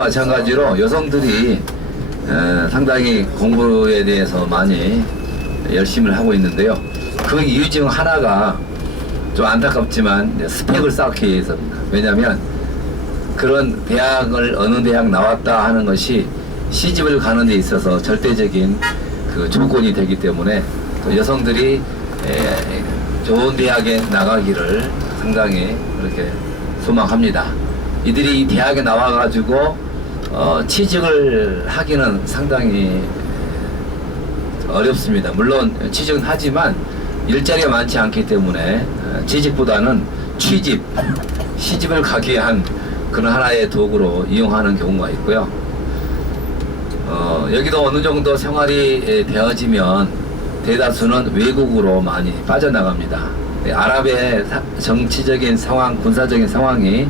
마찬가지로 여성들이 상당히 공부에 대해서 많이 열심히 하고 있는데요. 그 이유 중 하나가 좀 안타깝지만 스펙을 쌓기 위해서입니다. 왜냐하면 그런 대학을 어느 대학 나왔다 하는 것이 시집을 가는 데 있어서 절대적인 그 조건이 되기 때문에 또 여성들이 좋은 대학에 나가기를 상당히 그렇게 소망합니다. 이들이 대학에 나와가지고 취직을 하기는 상당히 어렵습니다. 물론 취직은 하지만 일자리가 많지 않기 때문에 취직보다는 취집, 시집을 가기 위한 그런 하나의 도구로 이용하는 경우가 있고요. 여기도 어느 정도 생활이 되어지면 대다수는 외국으로 많이 빠져나갑니다. 아랍의 정치적인 상황, 군사적인 상황이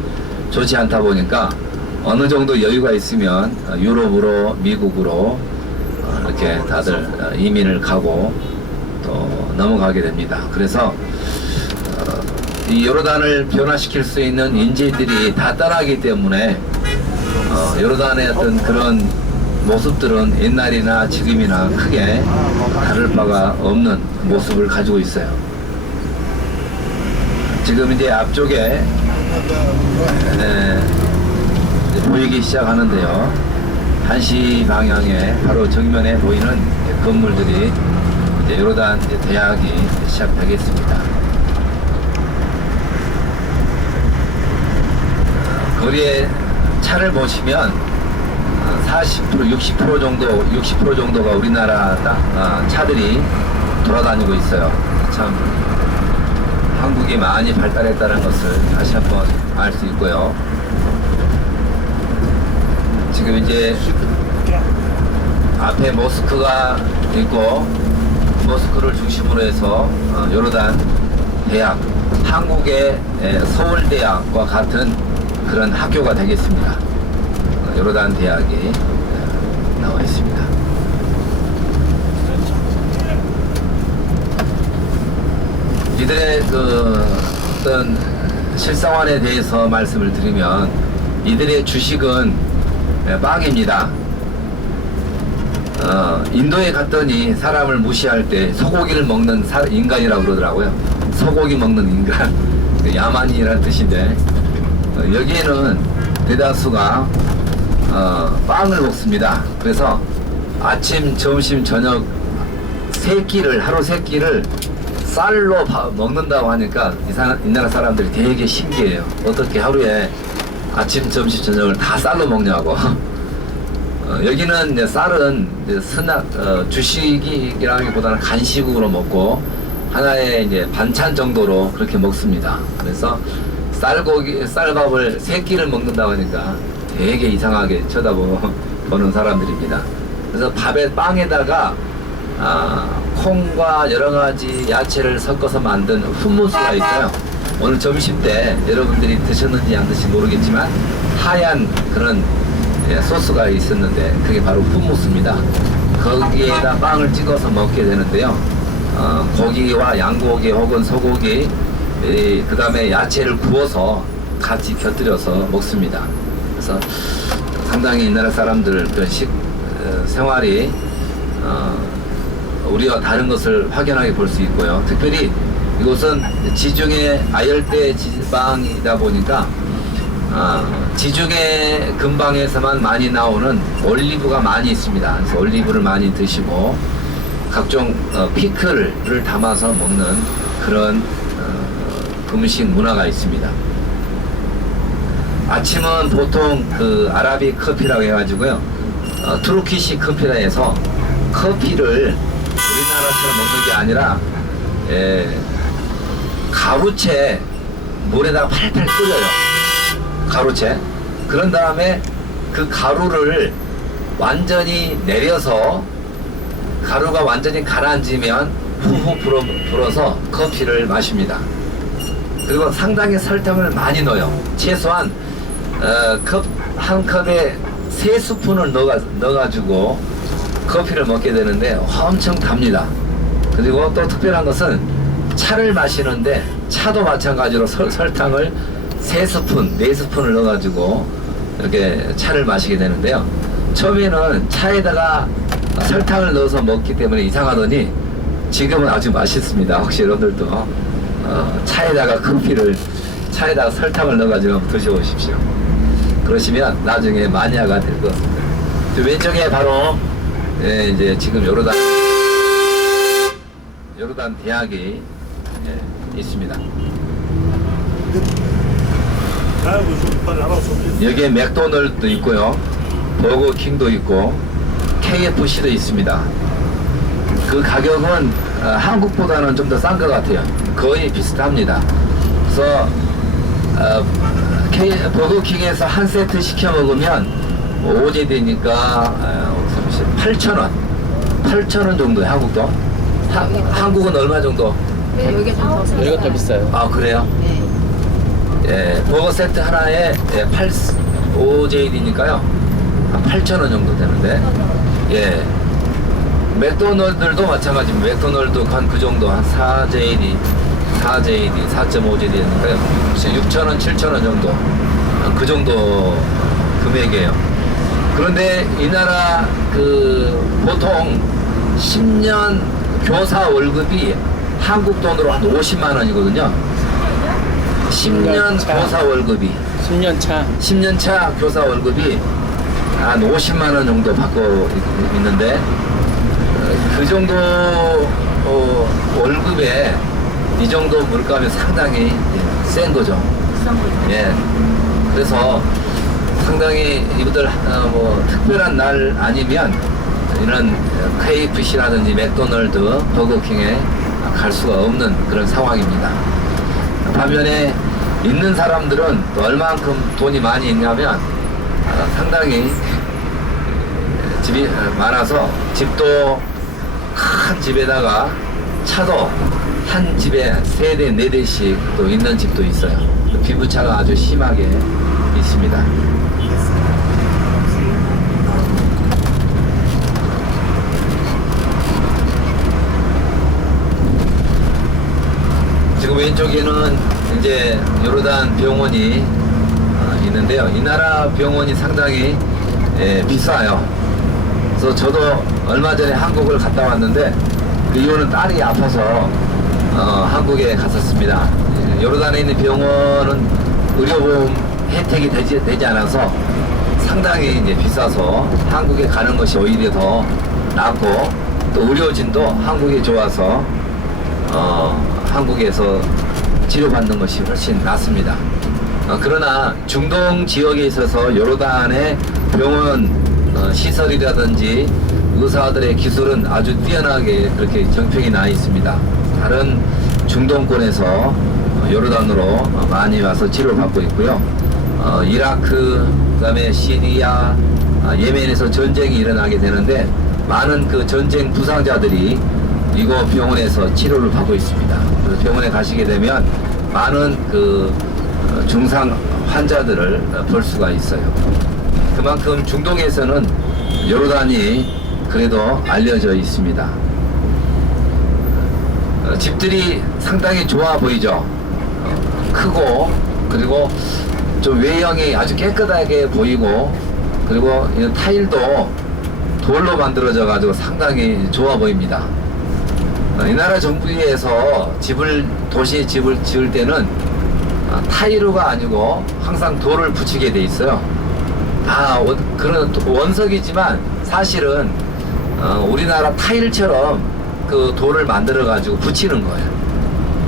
좋지 않다 보니까 어느 정도 여유가 있으면 유럽으로, 미국으로 이렇게 다들 이민을 가고 또 넘어가게 됩니다. 그래서 이 요르단을 변화시킬 수 있는 인재들이 다 따라하기 때문에 요르단의 어떤 그런 모습들은 옛날이나 지금이나 크게 다를 바가 없는 모습을 가지고 있어요. 지금 이제 앞쪽에 보이기 시작하는데요. 1시 방향에 바로 정면에 보이는 건물들이 이제 요르단 대학이 시작되겠습니다. 거리에 차를 보시면 40%, 60% 정도, 60% 정도가 우리나라 차들이 돌아다니고 있어요. 참 한국이 많이 발달했다는 것을 다시 한번 알 수 있고요. 지금 이제 앞에 모스크가 있고 모스크를 중심으로 해서 요르단 대학, 한국의 서울대학과 같은 그런 학교가 되겠습니다. 요르단 대학이 나와 있습니다. 이들의 그 어떤 실생활에 대해서 말씀을 드리면 이들의 주식은 빵입니다. 인도에 갔더니 사람을 무시할 때 소고기를 먹는 인간이라고 그러더라고요. 소고기 먹는 인간, 야만이라는 뜻인데 여기에는 대다수가 빵을 먹습니다. 그래서 아침, 점심, 저녁 하루 세 끼를 쌀로 먹는다고 하니까 이 나라 사람들이 되게 신기해요. 어떻게 하루에 아침, 점심, 저녁을 다 쌀로 먹냐고. 여기는 이제 쌀은 이제 주식이라기보다는 간식으로 먹고 하나의 이제 반찬 정도로 그렇게 먹습니다. 그래서 쌀밥을 세 끼를 먹는다고 하니까 되게 이상하게 쳐다보는 사람들입니다. 그래서 빵에다가 콩과 여러 가지 야채를 섞어서 만든 훔무스가 있어요. 오늘 점심 때 여러분들이 드셨는지 안 드실지 모르겠지만 하얀 그런 소스가 있었는데 그게 바로 훔무스입니다. 거기에다 빵을 찍어서 먹게 되는데요. 고기와 양고기 혹은 소고기, 그 다음에 야채를 구워서 같이 곁들여서 먹습니다. 그래서 상당히 이 나라 사람들 그 생활이 우리와 다른 것을 확연하게 볼 수 있고요. 특별히 이곳은 지중해 아열대 지방이다 보니까 지중해 근방에서만 많이 나오는 올리브가 많이 있습니다. 그래서 올리브를 많이 드시고 각종 피클을 담아서 먹는 그런 음식 문화가 있습니다. 아침은 보통 그 아라비 커피라고 해가지고요. 투르키시 커피라 해서 커피를 우리나라처럼 먹는 게 아니라 가루채 물에다가 팔팔 끓여요. 가루채. 그런 다음에 그 가루를 완전히 내려서 가루가 완전히 가라앉으면 후후 불어서 커피를 마십니다. 그리고 상당히 설탕을 많이 넣어요. 최소한 한 컵에 3스푼을 넣어가지고 커피를 먹게 되는데 엄청 답니다. 그리고 또 특별한 것은 차를 마시는데 차도 마찬가지로 설탕을 3스푼, 4스푼을 넣어가지고 이렇게 차를 마시게 되는데요. 처음에는 차에다가 설탕을 넣어서 먹기 때문에 이상하더니 지금은 아주 맛있습니다. 혹시 여러분들도 차에다가 커피를 차에다가 설탕을 넣어가지고 드셔보십시오. 그러시면 나중에 마니아가 될 것 같습니다. 왼쪽에 바로 이제 지금 요르단 대학이 있습니다. 여기에 맥도날드도 있고요, 버거킹도 있고 KFC도 있습니다. 그 가격은 한국보다는 좀 더 싼 것 같아요. 거의 비슷합니다. 그래서 버거킹에서 한 세트 시켜 먹으면 OJD니까 8,000원 8,000원 정도에 한국도. 한국은 얼마 정도? 네, 여기가 좀 더 싸요. 여기가 더 비싸요. 아, 그래요? 네. 예, 버거 세트 하나에 OJD니까요 8,000원 정도 되는데, 예, 맥도날드도 마찬가지입니다. 맥도날드 한 그 정도, 한 4JD 4.5JD니까요 6,000원 7,000원 정도, 그 정도 금액이에요. 그런데 이 나라 보통 10년 교사 월급이 한국 돈으로 한 50만 원이거든요. 10년 교사 월급이 10년 차 교사 월급이 한 50만 원 정도 받고 있는데, 그 정도 월급에 이 정도 물가면 상당히 센 거죠. 비싼 거죠. 예. 그래서 상당히 이분들 뭐 특별한 날 아니면 이런 KFC라든지 맥도날드, 버거킹에 갈 수가 없는 그런 상황입니다. 반면에 있는 사람들은 또 얼만큼 돈이 많이 있냐면 상당히 집이 많아서 집도 큰 집에다가 차도 한 집에 3대, 4대씩 또 있는 집도 있어요. 피부차가 아주 심하게 있습니다. 지금 왼쪽에는 이제 요르단 병원이 있는데요. 이 나라 병원이 상당히 비싸요. 그래서 저도 얼마 전에 한국을 갔다 왔는데, 그 이유는 딸이 아파서 한국에 갔었습니다. 요르단에 있는 병원은 의료보험 혜택이 되지 않아서 상당히 이제 비싸서 한국에 가는 것이 오히려 더 낫고, 또 의료진도 한국에 좋아서 한국에서 치료받는 것이 훨씬 낫습니다. 그러나 중동 지역에 있어서 요르단의 병원 시설이라든지 의사들의 기술은 아주 뛰어나게 그렇게 정평이 나 있습니다. 다른 중동권에서 요르단으로 많이 와서 치료를 받고 있고요. 이라크, 그다음에 시리아, 예멘에서 전쟁이 일어나게 되는데 많은 그 전쟁 부상자들이 이곳 병원에서 치료를 받고 있습니다. 그래서 병원에 가시게 되면 많은 그 중상 환자들을 볼 수가 있어요. 그만큼 중동에서는 요르단이 그래도 알려져 있습니다. 집들이 상당히 좋아 보이죠. 크고, 그리고 좀 외형이 아주 깨끗하게 보이고, 그리고 이 타일도 돌로 만들어져 가지고 상당히 좋아 보입니다. 이 나라 정부에서 도시에 집을 지을 때는 타일로가 아니고 항상 돌을 붙이게 돼 있어요. 그런 원석이지만 사실은 우리나라 타일처럼 그 돌을 만들어 가지고 붙이는 거예요.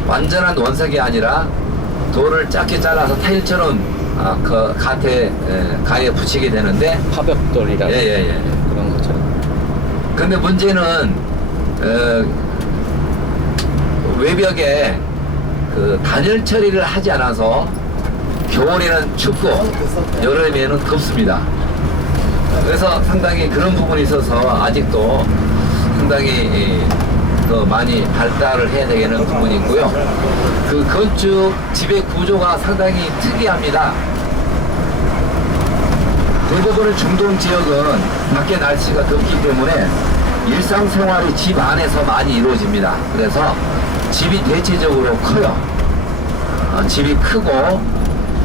완전한 원석이 아니라 돌을 작게 잘라서 타일처럼 그 가에 붙이게 되는데, 파벽돌이라 그런 거죠. 근데 문제는 외벽에 그 단열 처리를 하지 않아서 겨울에는 춥고 여름에는 덥습니다. 그래서 상당히 그런 부분이 있어서 아직도 상당히 더 많이 발달을 해야 되는 부분이 있고요. 그 건축 집의 구조가 상당히 특이합니다. 대부분의 중동 지역은 밖에 날씨가 덥기 때문에 일상생활이 집 안에서 많이 이루어집니다. 그래서 집이 대체적으로 커요. 집이 크고,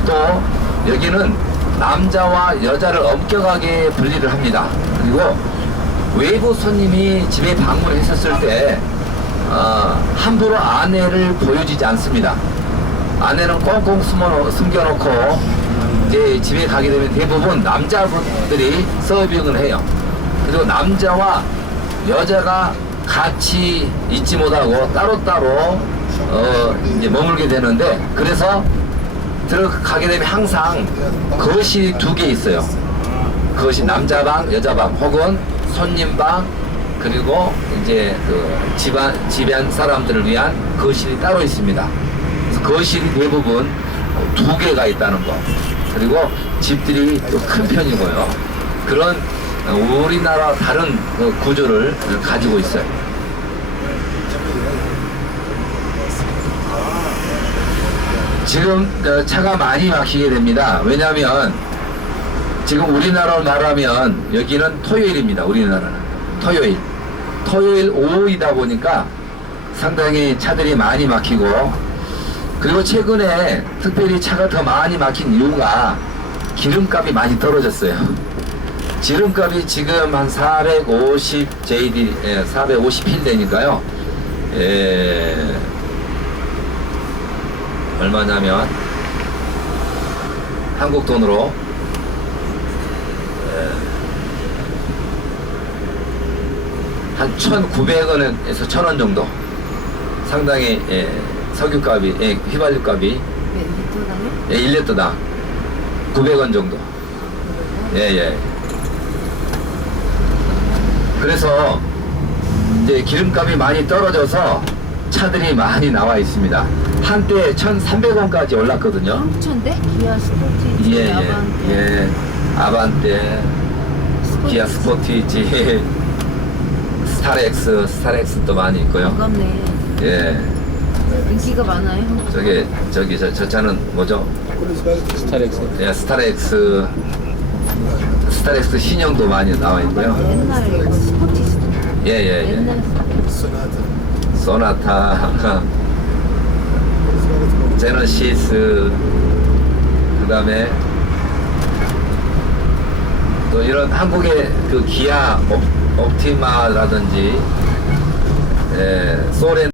또 여기는 남자와 여자를 엄격하게 분리를 합니다. 그리고 외부 손님이 집에 방문했었을 때 함부로 아내를 보여주지 않습니다. 아내는 꽁꽁 숨겨놓고 이제 집에 가게 되면 대부분 남자분들이 서빙을 해요. 그리고 남자와 여자가 같이 있지 못하고 따로따로 이제 머물게 되는데, 그래서 들어가게 되면 항상 거실이 2개 있어요. 그것이 남자방, 여자방, 혹은 손님방, 그리고 이제 그 집안 사람들을 위한 거실이 따로 있습니다. 그래서 거실이 대부분 2개가 있다는 거. 그리고 집들이 또 큰 편이고요. 그런 우리나라 다른 그 구조를 가지고 있어요. 지금 차가 많이 막히게 됩니다. 왜냐하면 지금 우리나라로 말하면 여기는 토요일입니다. 우리나라는 토요일 오후이다 보니까 상당히 차들이 많이 막히고, 그리고 최근에 특별히 차가 더 많이 막힌 이유가 기름값이 많이 떨어졌어요. 기름값이 지금 한 450 JD, 450필 되니까요. 얼마냐면 한국 돈으로 한 1,900원에서 1,000원 정도 상당히 석유값이, 휘발유값이 몇 리터당요? 1리터당 900원 정도. 그래서 이제 기름값이 많이 떨어져서 차들이 많이 나와 있습니다. 한때 1,300원까지 올랐거든요. 엄청인데? 기아 스포티지, 아반떼, 기아 스포티지, 스타렉스도 많이 있고요. 반갑네. 예. 인기가 많아요. 저 차는 뭐죠? 스타렉스. 예, 스타렉스 신형도 많이 나와 있고요. 옛날 이거 스포티지. 옛날 소나타, 제너시스, 그 다음에 또 이런 한국의 그 기아 옵티마라든지, 소렌